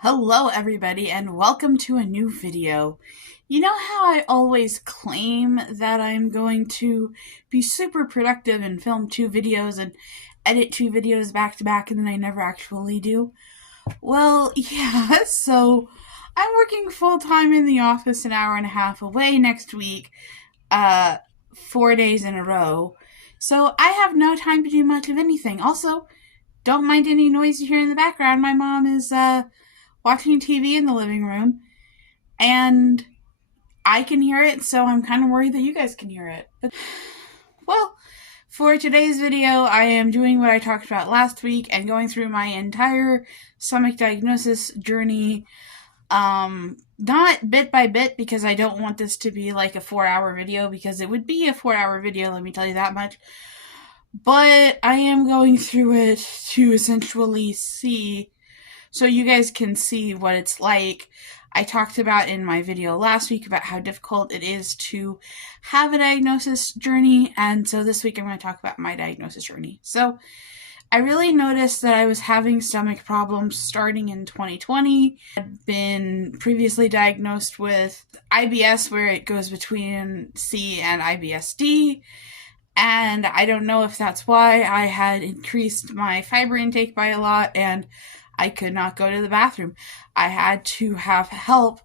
Hello everybody and welcome to a new video. You know how I always claim that I'm going to be super productive and film 2 videos and edit 2 videos back to back and then I never actually do? Well, yeah, so I'm working full time in the office an hour and a half away next week, 4 days in a row. So I have no time to do much of anything. Also, don't mind any noise you hear in the background. My mom is watching TV in the living room, and I can hear it, so I'm kind of worried that you guys can hear it. But, well, for today's video, I am doing what I talked about last week and going through my entire stomach diagnosis journey, not bit by bit, because I don't want this to be like a 4-hour video, because it would be a 4-hour video, let me tell you that much. But I am going through it to essentially see, so you guys can see what it's like. I talked about in my video last week about how difficult it is to have a diagnosis journey, and so this week I'm going to talk about my diagnosis journey. So I really noticed that I was having stomach problems starting in 2020. I'd been previously diagnosed with IBS, where it goes between C and IBS-D, and I don't know if that's why I had increased my fiber intake by a lot and I could not go to the bathroom. I had to have help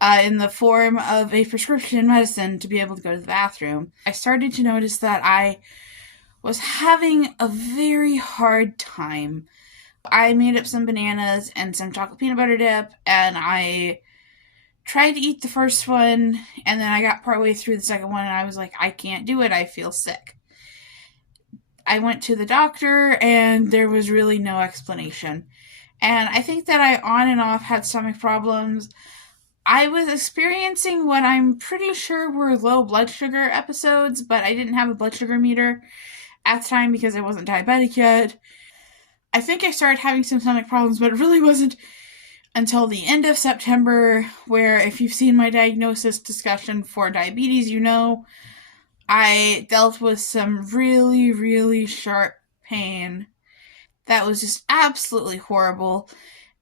in the form of a prescription medicine to be able to go to the bathroom. I started to notice that I was having a very hard time. I made up some bananas and some chocolate peanut butter dip, and I tried to eat the first one, and then I got partway through the second one, and I was like, I can't do it, I feel sick. I went to the doctor, and there was really no explanation. And I think that I on and off had stomach problems. I was experiencing what I'm pretty sure were low blood sugar episodes, but I didn't have a blood sugar meter at the time because I wasn't diabetic yet. I think I started having some stomach problems, but it really wasn't until the end of September, where if you've seen my diagnosis discussion for diabetes, you know I dealt with some really, really sharp pain that was just absolutely horrible,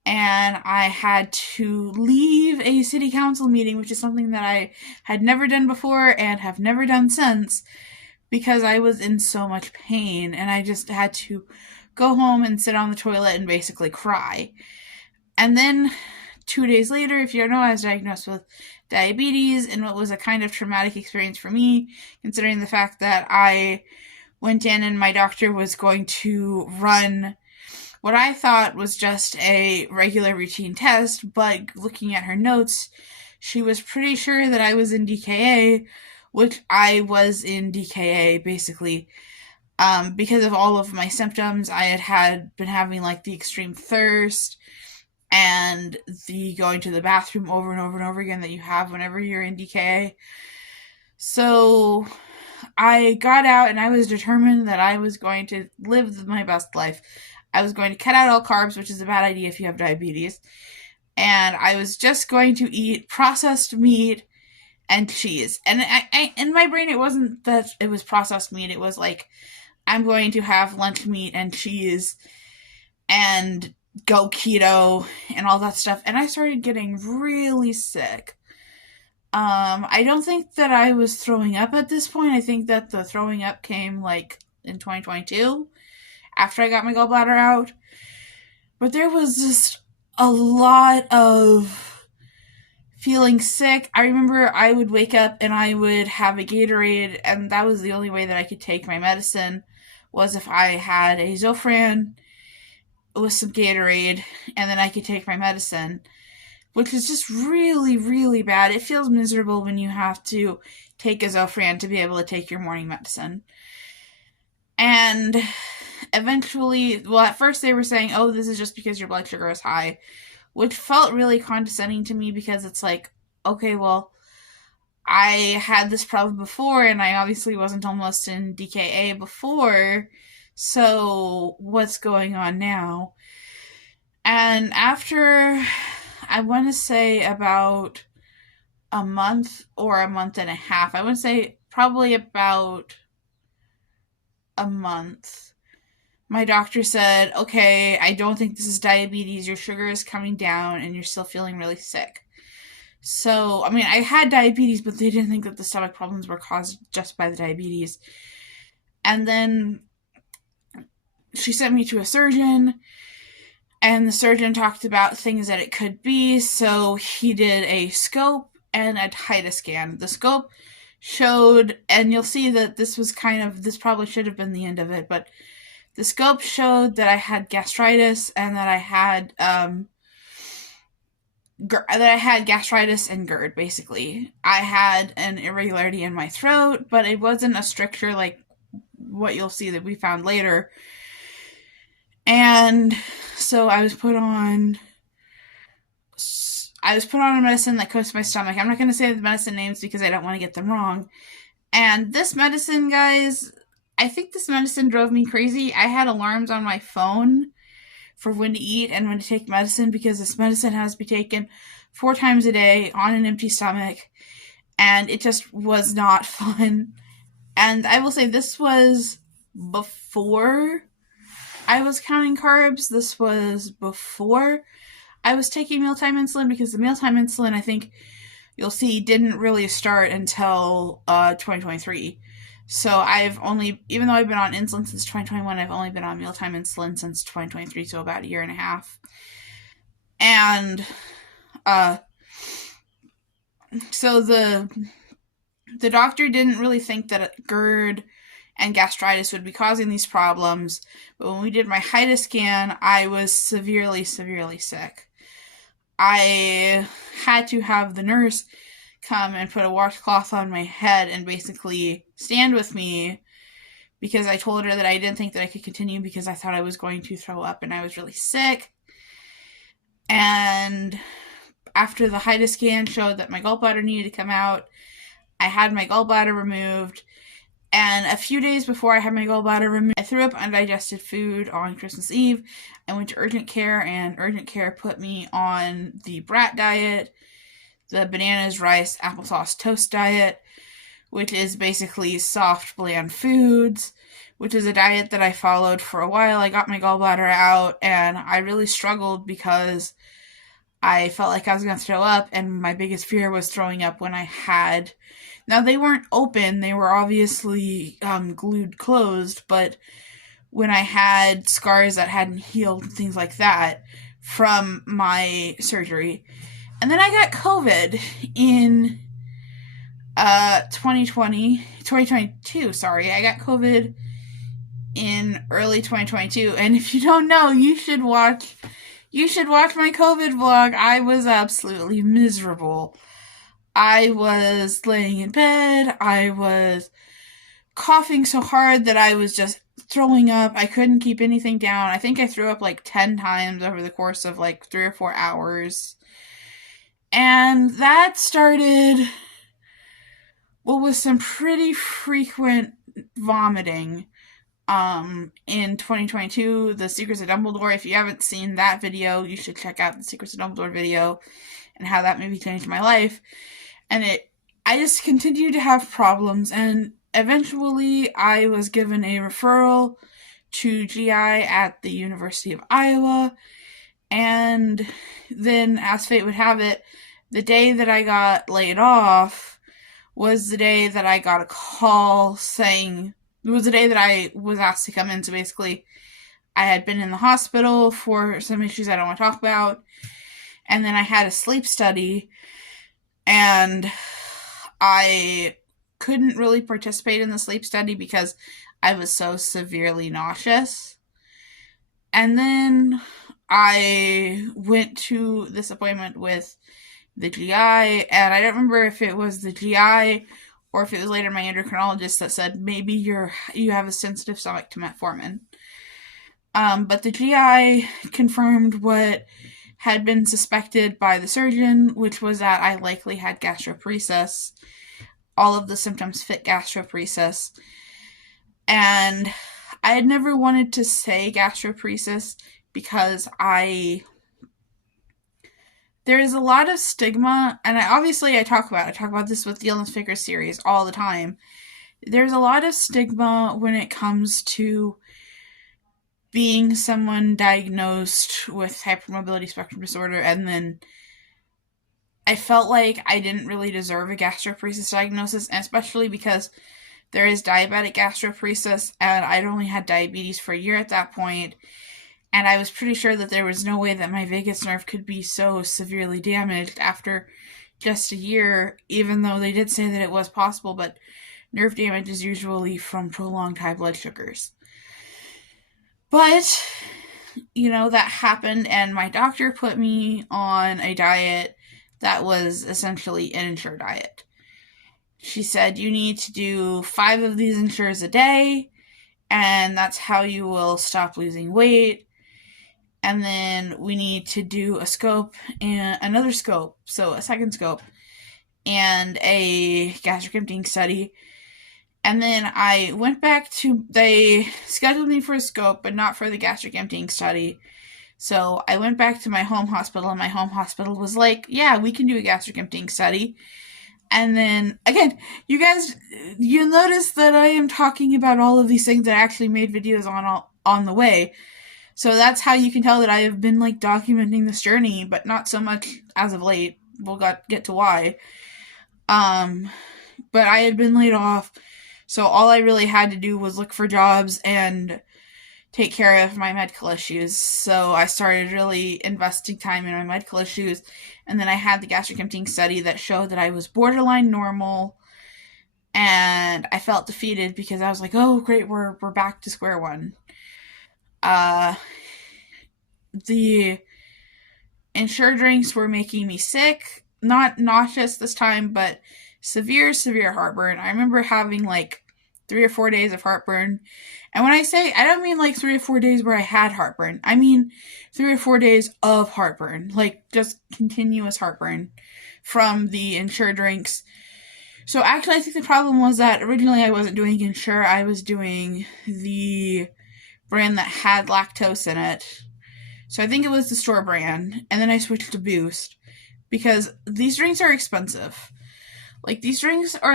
and I had to leave a city council meeting, which is something that I had never done before and have never done since, because I was in so much pain, and I just had to go home and sit on the toilet and basically cry. And then 2 days later, if you don't know, I was diagnosed with diabetes, and what was a kind of traumatic experience for me, considering the fact that I went in and my doctor was going to run what I thought was just a regular routine test, but looking at her notes, she was pretty sure that I was in DKA, which I was in DKA basically. Because of all of my symptoms, I had been having like the extreme thirst and the going to the bathroom over and over and over again that you have whenever you're in DKA. So I got out and I was determined that I was going to live my best life. I was going to cut out all carbs, which is a bad idea if you have diabetes. And I was just going to eat processed meat and cheese. And in my brain, it wasn't that it was processed meat. It was like, I'm going to have lunch meat and cheese and go keto and all that stuff. And I started getting really sick. I don't think that I was throwing up at this point. I think that the throwing up came like in 2022 after I got my gallbladder out. But there was just a lot of feeling sick. I remember I would wake up and I would have a Gatorade, and that was the only way that I could take my medicine, was if I had a Zofran with some Gatorade, and then I could take my medicine, which is just really, really bad. It feels miserable when you have to take a Zofran to be able to take your morning medicine. And eventually, well, at first they were saying, oh, this is just because your blood sugar is high, which felt really condescending to me, because it's like, okay, well, I had this problem before, and I obviously wasn't almost in DKA before, so what's going on now? And after, I want to say about a month or a month and a half, I want to say probably about a month, my doctor said, okay, I don't think this is diabetes. Your sugar is coming down and you're still feeling really sick. So, I mean, I had diabetes, but they didn't think that the stomach problems were caused just by the diabetes. And then she sent me to a surgeon, and the surgeon talked about things that it could be. So he did a scope and a HIDA scan. The scope showed, and you'll see that this probably should have been the end of it, but the scope showed that I had gastritis and that I had gastritis and GERD, basically. I had an irregularity in my throat, but it wasn't a stricture like what you'll see that we found later. And so I was put on a medicine that coats my stomach. I'm not going to say the medicine names because I don't want to get them wrong. And this medicine, guys, I think this medicine drove me crazy. I had alarms on my phone for when to eat and when to take medicine because this medicine has to be taken 4 times a day on an empty stomach. And it just was not fun. And I will say this was before I was counting carbs. This was before I was taking mealtime insulin, because the mealtime insulin, I think you'll see, didn't really start until 2023. So even though I've been on insulin since 2021, I've only been on mealtime insulin since 2023, so about a year and a half. And so the doctor didn't really think that GERD and gastritis would be causing these problems, but when we did my HIDA scan, I was severely, severely sick. I had to have the nurse come and put a washcloth on my head and basically stand with me because I told her that I didn't think that I could continue because I thought I was going to throw up and I was really sick. And after the HIDA scan showed that my gallbladder needed to come out, I had my gallbladder removed. And a few days before I had my gallbladder removed, I threw up undigested food on Christmas Eve. I went to urgent care, and urgent care put me on the brat diet, the bananas, rice, applesauce, toast diet, which is basically soft, bland foods, which is a diet that I followed for a while. I got my gallbladder out, and I really struggled because I felt like I was going to throw up, and my biggest fear was throwing up when I had... Now, they weren't open. They were obviously glued closed, but when I had scars that hadn't healed and things like that from my surgery. And then I got COVID in 2022, sorry. I got COVID in early 2022, and if you don't know, you should watch my COVID vlog. I was absolutely miserable. I was laying in bed. I was coughing so hard that I was just throwing up. I couldn't keep anything down. I think I threw up like 10 times over the course of like 3 or 4 hours. And that started, well, with some pretty frequent vomiting. In 2022, The Secrets of Dumbledore. If you haven't seen that video, you should check out the Secrets of Dumbledore video and how that maybe changed my life. And I just continued to have problems, and eventually I was given a referral to GI at the University of Iowa, and then, as fate would have it, the day that I got laid off was the day that I got a call saying, it was the day that I was asked to come in. So basically, I had been in the hospital for some issues I don't want to talk about, and then I had a sleep study, and I couldn't really participate in the sleep study because I was so severely nauseous. And then I went to this appointment with the GI, and I don't remember if it was the GI or if it was later my endocrinologist that said, maybe you have a sensitive stomach to metformin. But the GI confirmed what had been suspected by the surgeon, which was that I likely had gastroparesis. All of the symptoms fit gastroparesis. And I had never wanted to say gastroparesis because there is a lot of stigma, and I talk about this with the Illness Figure series all the time. There's a lot of stigma when it comes to being someone diagnosed with hypermobility spectrum disorder, and then I felt like I didn't really deserve a gastroparesis diagnosis, and especially because there is diabetic gastroparesis, and I'd only had diabetes for a year at that point, and I was pretty sure that there was no way that my vagus nerve could be so severely damaged after just a year, even though they did say that it was possible, but nerve damage is usually from prolonged high blood sugars. But, that happened, and my doctor put me on a diet that was essentially an Ensure diet. She said, you need to do 5 of these Ensures a day, and that's how you will stop losing weight. And then we need to do a scope and another scope, so a second scope, and a gastric emptying study. And then I went back they scheduled me for a scope, but not for the gastric emptying study. So I went back to my home hospital, and my home hospital was like, yeah, we can do a gastric emptying study. And then, again, you guys, you'll notice that I am talking about all of these things that I actually made videos on the way. So that's how you can tell that I have been, documenting this journey, but not so much as of late. We'll get to why. But I had been laid off, so all I really had to do was look for jobs and take care of my medical issues. So I started really investing time in my medical issues, and then I had the gastric emptying study that showed that I was borderline normal, and I felt defeated because I was like, oh great, we're back to square one. The Ensure drinks were making me sick, not nauseous this time, but severe heartburn. I remember having 3 or 4 days of heartburn. And when I say, I don't mean 3 or 4 days where I had heartburn. I mean 3 or 4 days of heartburn, just continuous heartburn from the Ensure drinks. So actually, I think the problem was that originally I wasn't doing Ensure. I was doing the brand that had lactose in it. So I think it was the store brand. And then I switched to Boost because these drinks are expensive. These drinks are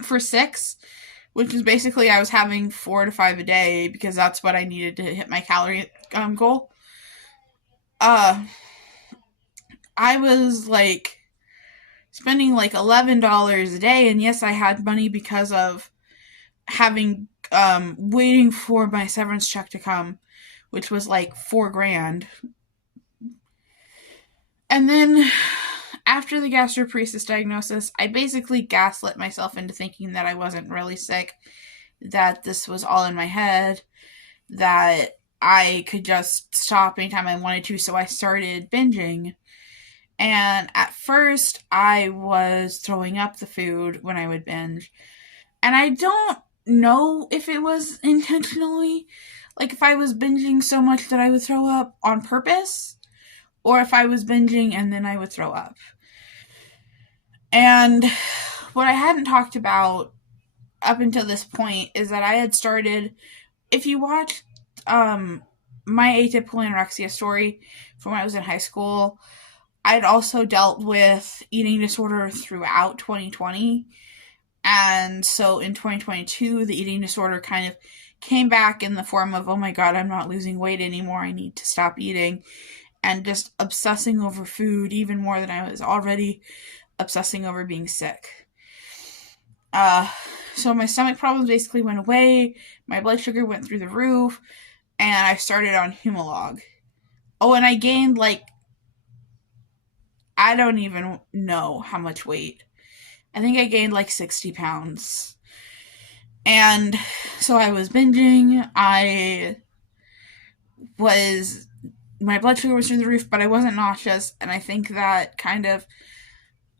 for $6, which is basically I was having 4 to 5 a day because that's what I needed to hit my calorie goal. I was spending $11 a day, and yes, I had money because of having waiting for my severance check to come, which was $4,000. And then after the gastroparesis diagnosis, I basically gaslit myself into thinking that I wasn't really sick, that this was all in my head, that I could just stop anytime I wanted to, so I started binging. And at first, I was throwing up the food when I would binge. And I don't know if it was intentionally, if I was binging so much that I would throw up on purpose, or if I was binging and then I would throw up. And what I hadn't talked about up until this point is that I had started, if you watch my atypical anorexia story from when I was in high school, I'd also dealt with eating disorder throughout 2020. And so in 2022, the eating disorder kind of came back in the form of, oh my God, I'm not losing weight anymore. I need to stop eating. And just obsessing over food even more than I was already obsessing over being sick. So my stomach problems basically went away. My blood sugar went through the roof. And I started on Humalog. Oh, and I gained I don't even know how much weight. I think I gained 60 pounds. And so I was binging. My blood sugar was through the roof, but I wasn't nauseous. And I think that kind of,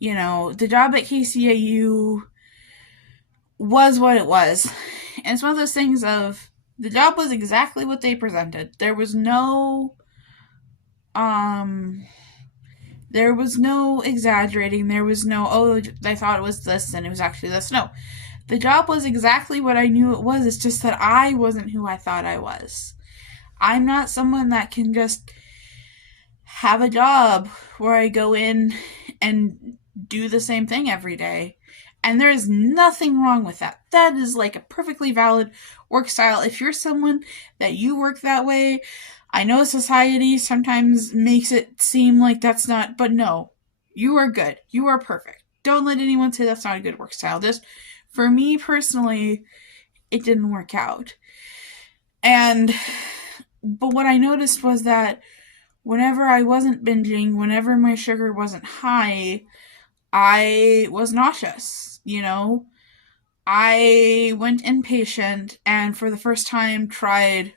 the job at KCAU was what it was. And it's one of those things of, the job was exactly what they presented. There was no exaggerating. There was no, oh, I thought it was this and it was actually this. No. The job was exactly what I knew it was. It's just that I wasn't who I thought I was. I'm not someone that can just have a job where I go in and do the same thing every day. And there is nothing wrong with that. That is like a perfectly valid work style. If you're someone that you work that way, I know society sometimes makes it seem like that's not, but no, you are good. You are perfect. Don't let anyone say that's not a good work style. Just for me personally, it didn't work out. And, but what I noticed was that whenever I wasn't binging, whenever my sugar wasn't high, I was nauseous, you know? I went inpatient and for the first time tried,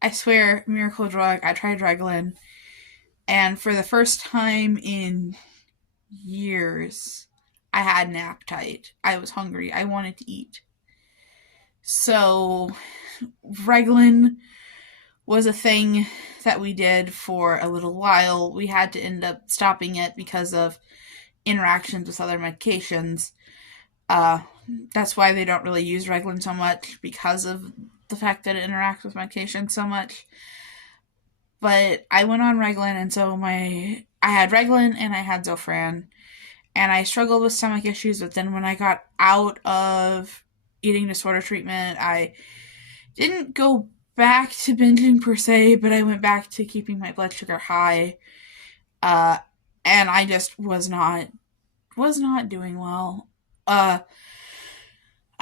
I swear, miracle drug. I tried Reglan. And for the first time in years, I had an appetite. I was hungry. I wanted to eat. So, Reglan was a thing that we did for a little while. We had to end up stopping it because of interactions with other medications. Uh, that's why they don't really use Reglan so much, because of the fact that it interacts with medication so much. But I went on Reglan, and so I had Reglan and I had Zofran, and I struggled with stomach issues. But then when I got out of eating disorder treatment, I didn't go back to binging per se, but I went back to keeping my blood sugar high, and I just was not doing well. I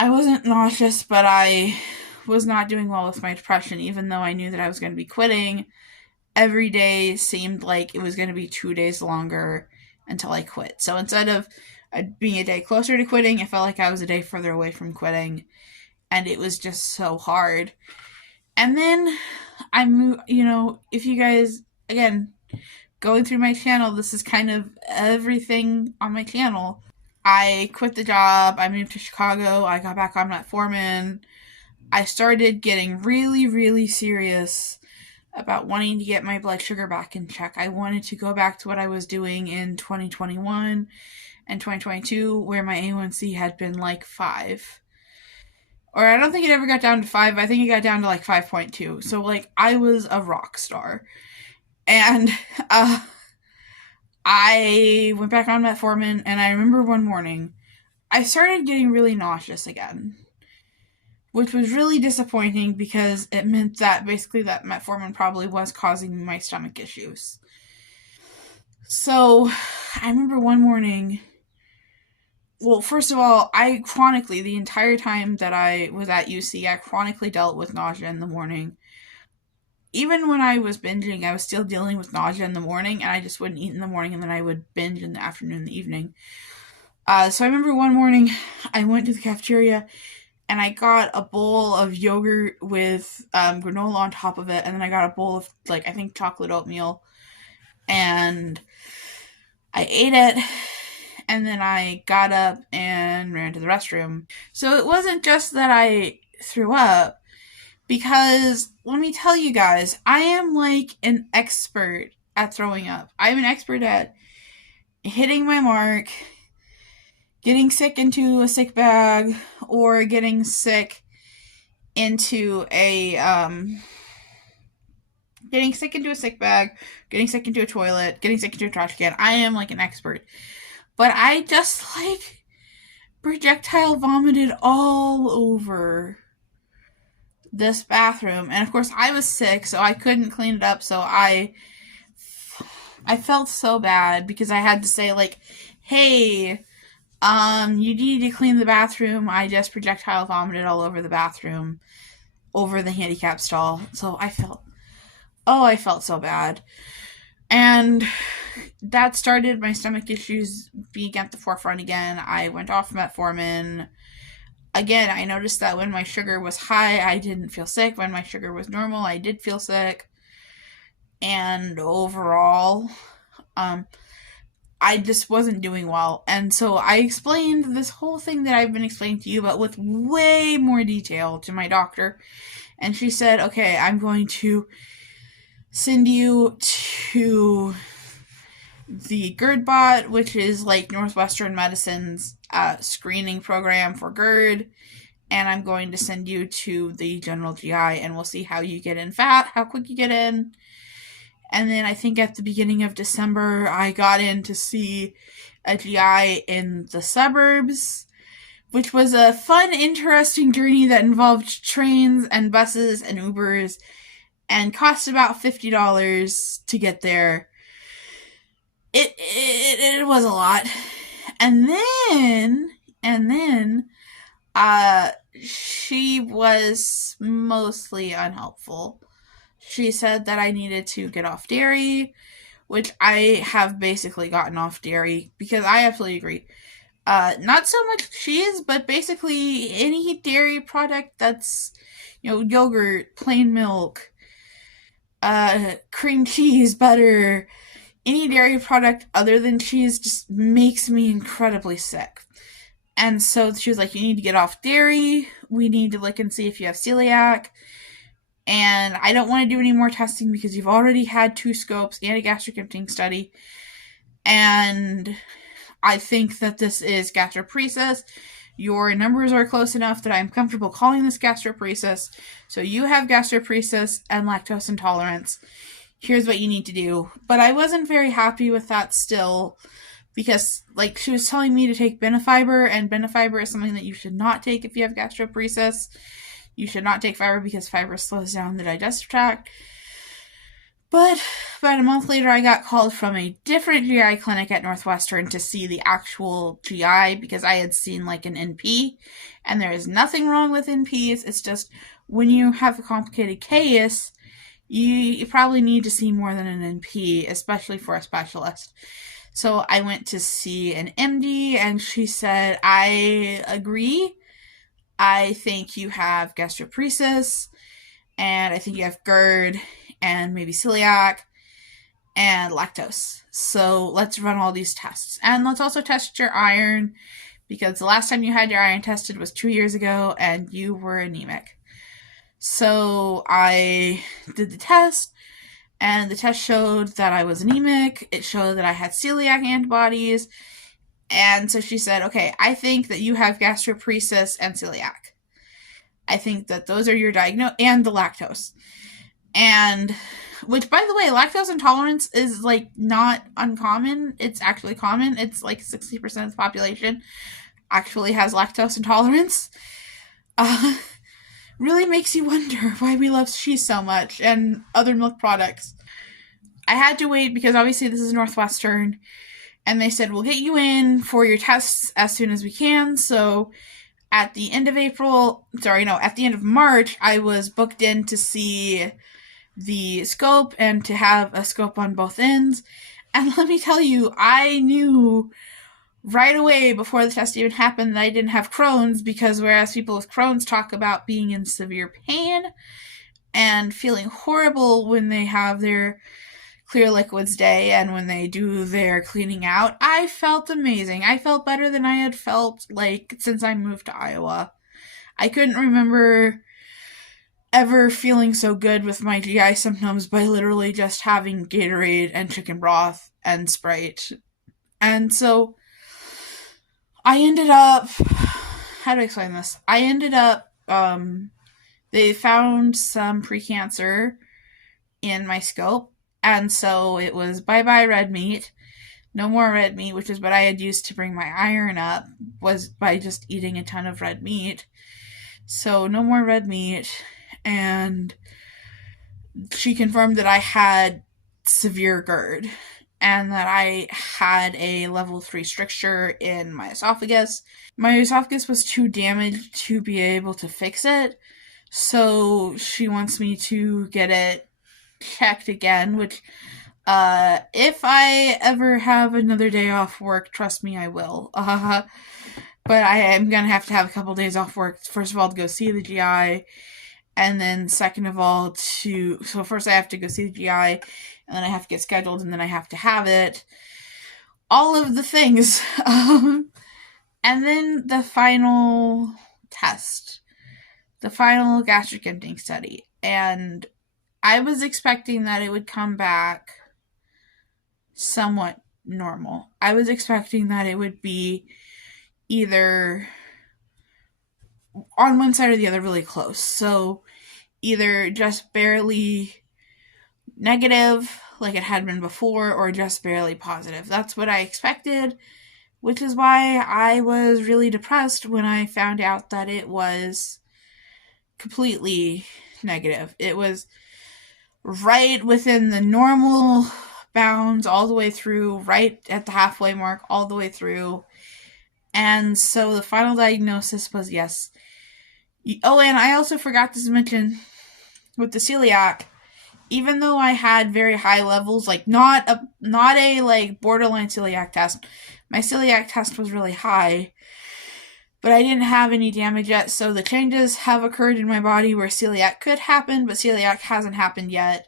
wasn't nauseous, but I was not doing well with my depression, even though I knew that I was going to be quitting. Every day seemed like it was going to be 2 days longer until I quit. So instead of being a day closer to quitting, it felt like I was a day further away from quitting. And it was just so hard. And then I moved, if you guys, again, going through my channel, this is kind of everything on my channel. I quit the job. I moved to Chicago. I got back on metformin. I started getting really, really serious about wanting to get my blood sugar back in check. I wanted to go back to what I was doing in 2021 and 2022, where my A1C had been like 5. Or I don't think it ever got down to 5. I think it got down to like 5.2. So, like, I was a rock star. And I went back on metformin, and I remember one morning, I started getting really nauseous again, which was really disappointing because it meant that basically that metformin probably was causing my stomach issues. So I remember one morning, well, first of all, I chronically, the entire time that I was at UC, I chronically dealt with nausea in the morning. Even when I was binging, I was still dealing with nausea in the morning, and I just wouldn't eat in the morning, and then I would binge in the afternoon and the evening. So I remember one morning, I went to the cafeteria, and I got a bowl of yogurt with granola on top of it, and then I got a bowl of, I think chocolate oatmeal, and I ate it, and then I got up and ran to the restroom. So it wasn't just that I threw up, because let me tell you guys, I am like an expert at throwing up. I'm an expert at hitting my mark, getting sick into a sick bag, or getting sick into a sick bag, getting sick into a toilet, getting sick into a trash can. I am like an expert. But I just projectile vomited all over this bathroom. And of course I was sick, so I couldn't clean it up, so I felt so bad because I had to say, hey, you need to clean the bathroom. I just projectile vomited all over the bathroom, over the handicap stall. So I felt so bad. And that started my stomach issues being at the forefront again. I went off metformin. Again, I noticed that when my sugar was high, I didn't feel sick. When my sugar was normal, I did feel sick. And overall, I just wasn't doing well. And so I explained this whole thing that I've been explaining to you, but with way more detail, to my doctor. And she said, okay, I'm going to send you to the GERD bot, which is like Northwestern Medicine's screening program for GERD. And I'm going to send you to the general GI, and we'll see how you get in how quick you get in. And then I think at the beginning of December, I got in to see a GI in the suburbs, which was a fun, interesting journey that involved trains and buses and Ubers and cost about $50 to get there. It was a lot. And then uh she was mostly unhelpful. She said that I needed to get off dairy, which I have basically gotten off dairy because I absolutely agree. Not so much cheese, but basically any dairy product that's, yogurt, plain milk, cream cheese, butter, any dairy product other than cheese just makes me incredibly sick. And so she was like, you need to get off dairy. We need to look and see if you have celiac. And I don't want to do any more testing because you've already had 2 scopes and a gastric emptying study. And I think that this is gastroparesis. Your numbers are close enough that I'm comfortable calling this gastroparesis. So you have gastroparesis and lactose intolerance. Here's what you need to do. But I wasn't very happy with that still because, she was telling me to take Benefiber, and Benefiber is something that you should not take if you have gastroparesis. You should not take fiber because fiber slows down the digestive tract. But about a month later, I got called from a different GI clinic at Northwestern to see the actual GI because I had seen an NP, and there is nothing wrong with NPs. It's just when you have a complicated case, you probably need to see more than an NP, especially for a specialist. So I went to see an MD, and she said, I agree. I think you have gastroparesis, and I think you have GERD, and maybe celiac, and lactose. So let's run all these tests. And let's also test your iron, because the last time you had your iron tested was 2 years ago, and you were anemic. So I did the test, and the test showed that I was anemic. It showed that I had celiac antibodies. And so she said, okay, I think that you have gastroparesis and celiac. I think that those are your diagnosis, and the lactose. And, which, by the way, lactose intolerance is, not uncommon. It's actually common. It's 60% of the population actually has lactose intolerance. Really makes you wonder why we love cheese so much and other milk products. I had to wait because obviously this is Northwestern, and they said, we'll get you in for your tests as soon as we can. So at the end of at the end of March, I was booked in to see the scope and to have a scope on both ends. And let me tell you, I knew right away before the test even happened that I didn't have Crohn's, because whereas people with Crohn's talk about being in severe pain and feeling horrible when they have their clear liquids day and when they do their cleaning out, I felt amazing. I felt better than I had felt since I moved to Iowa. I couldn't remember ever feeling so good with my GI symptoms by literally just having Gatorade and chicken broth and Sprite. And so I ended up, how do I explain this? I ended up, they found some precancer in my scope, and so it was bye-bye red meat, no more red meat, which is what I had used to bring my iron up, was by just eating a ton of red meat. So no more red meat, and she confirmed that I had severe GERD, and that I had a level 3 stricture in my esophagus. My esophagus was too damaged to be able to fix it, so she wants me to get it checked again, which, if I ever have another day off work, trust me, I will. But I am going to have a couple days off work, first of all, to go see the GI, and then second of all, so first I have to go see the GI, and then I have to get scheduled, and then I have to have it. All of the things. And then the final test. The final gastric emptying study. And I was expecting that it would come back somewhat normal. I was expecting that it would be either on one side or the other really close. So either just barely negative, like it had been before, or just barely positive. That's what I expected. which is why I was really depressed when I found out that it was completely negative. It was right within the normal bounds all the way through, right at the halfway mark all the way through. And so the final diagnosis was yes. Oh, and I also forgot to mention with the celiac, even though I had very high levels, like not a like borderline celiac test, my celiac test was really high, but I didn't have any damage yet. So the changes have occurred in my body where celiac could happen, but celiac hasn't happened yet.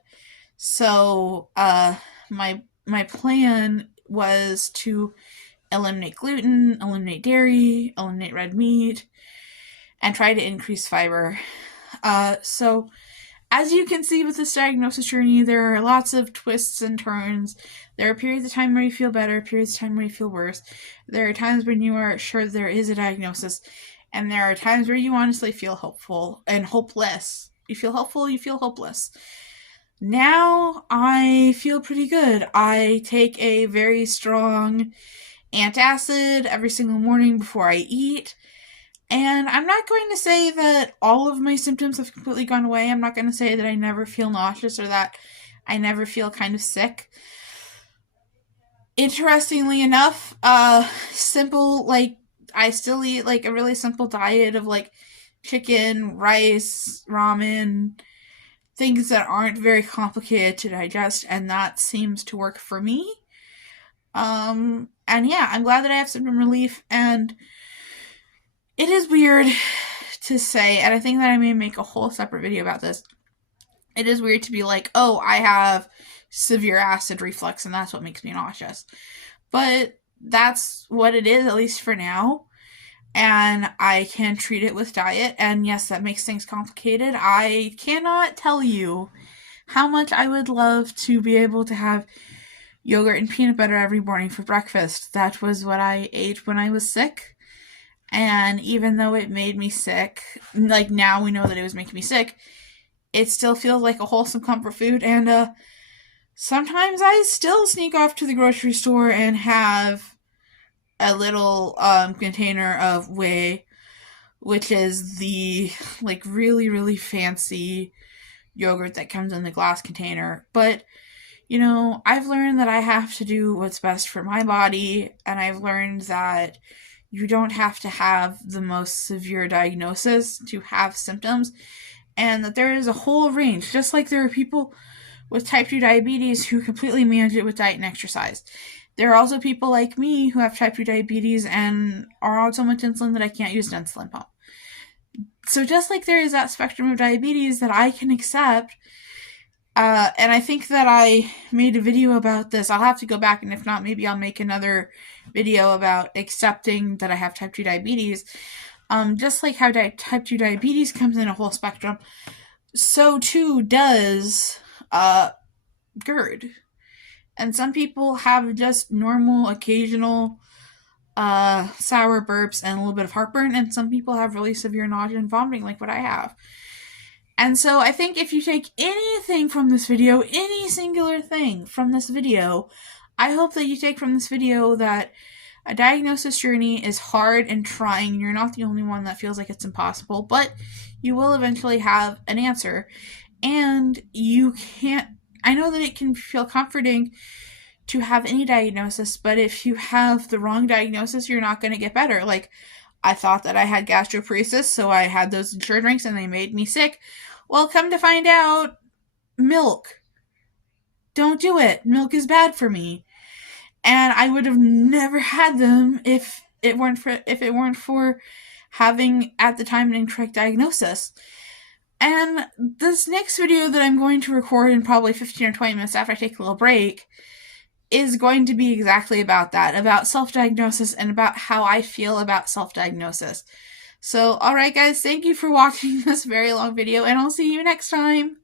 So my plan was to eliminate gluten, eliminate dairy, eliminate red meat, and try to increase fiber. So as you can see with this diagnosis journey, there are lots of twists and turns. There are periods of time where you feel better, periods of time where you feel worse. There are times when you are sure there is a diagnosis, and there are times where you honestly feel hopeful and hopeless. You feel hopeful, you feel hopeless. Now I feel pretty good. I take a very strong antacid every single morning before I eat. And I'm not going to say that all of my symptoms have completely gone away. I'm not going to say that I never feel nauseous or that I never feel kind of sick. Interestingly enough, simple, like, I still eat, like, a really simple diet of, like, chicken, rice, ramen, things that aren't very complicated to digest, and that seems to work for me. And yeah, I'm glad that I have symptom relief, and it is weird to say, and I think that I may make a whole separate video about this. It is weird to be like, oh, I have severe acid reflux and that's what makes me nauseous. But that's what it is, at least for now. And I can treat it with diet. And yes, that makes things complicated. I cannot tell you how much I would love to be able to have yogurt and peanut butter every morning for breakfast. That was what I ate when I was sick. And even though it made me sick, like now we know that it was making me sick, it still feels like a wholesome comfort food. And sometimes I still sneak off to the grocery store and have a little container of whey, which is the like really, really fancy yogurt that comes in the glass container. But you know, I've learned that I have to do what's best for my body, and I've learned that you don't have to have the most severe diagnosis to have symptoms, and that there is a whole range. Just like there are people with type 2 diabetes who completely manage it with diet and exercise. There are also people like me who have type 2 diabetes and are on so much insulin that I can't use an insulin pump. So just like there is that spectrum of diabetes that I can accept, and I think that I made a video about this. I'll have to go back, and if not, maybe I'll make another video about accepting that I have type 2 diabetes. Just like how type 2 diabetes comes in a whole spectrum, so too does GERD. And some people have just normal, occasional sour burps and a little bit of heartburn, and some people have really severe nausea and vomiting like what I have. And so I think if you take anything from this video, any singular thing from this video, I hope that you take from this video that a diagnosis journey is hard and trying. You're not the only one that feels like it's impossible, but you will eventually have an answer. And you can't, I know that it can feel comforting to have any diagnosis, but if you have the wrong diagnosis, you're not going to get better. Like, I thought that I had gastroparesis, so I had those Ensure drinks and they made me sick. Well, come to find out, milk. Don't do it. Milk is bad for me. And I would have never had them if it weren't for having at the time an incorrect diagnosis. And this next video that I'm going to record in probably 15 or 20 minutes after I take a little break is going to be exactly about that, about self-diagnosis and about how I feel about self-diagnosis. So, alright guys, thank you for watching this very long video, and I'll see you next time!